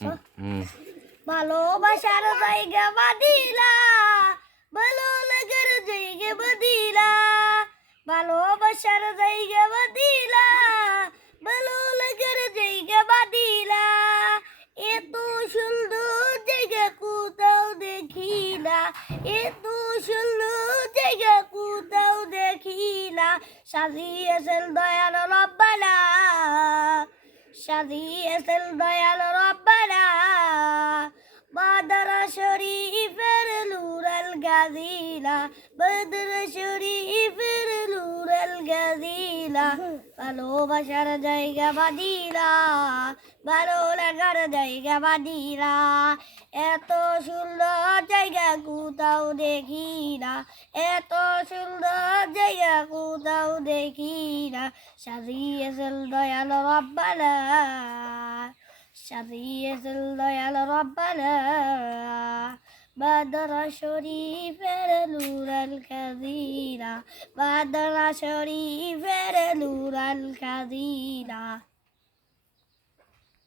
হুম ভালোবাসার জায়গা বাদিলা, ভালো লাগার জায়গা বাদিলা, ভালোবাসার জায়গা বাদিলা, ভালো লাগার জায়গা বাদিলা। এত সুন্দর জায়গা কোথাও দেখি না, এত সুন্দর জায়গা কোথাও দেখি না। সাজিয়েছেন দয়াল রব্বানা, সাজিয়েছেন দয়াল রব্বানা, বাদর শরীফের নুরাল গাজিলা, বাদর শরীফের নুরাল গাজিলা। ভালোবাসার জায়গা বাদিলা, ভালো লাগার জায়গা বাদিলা। এত সুন্দর জায়গা কোথাও দেখি না, এত সুন্দর জায়গা কোথাও দেখি না। সাজিয়েছেন দয়াল রব্বানা, সাজিয়েছেন দয়াল রব্বানা, বাদর শরীফের নুরাল কাদিরা, বাদর শরীফের নুরাল কাদিরা।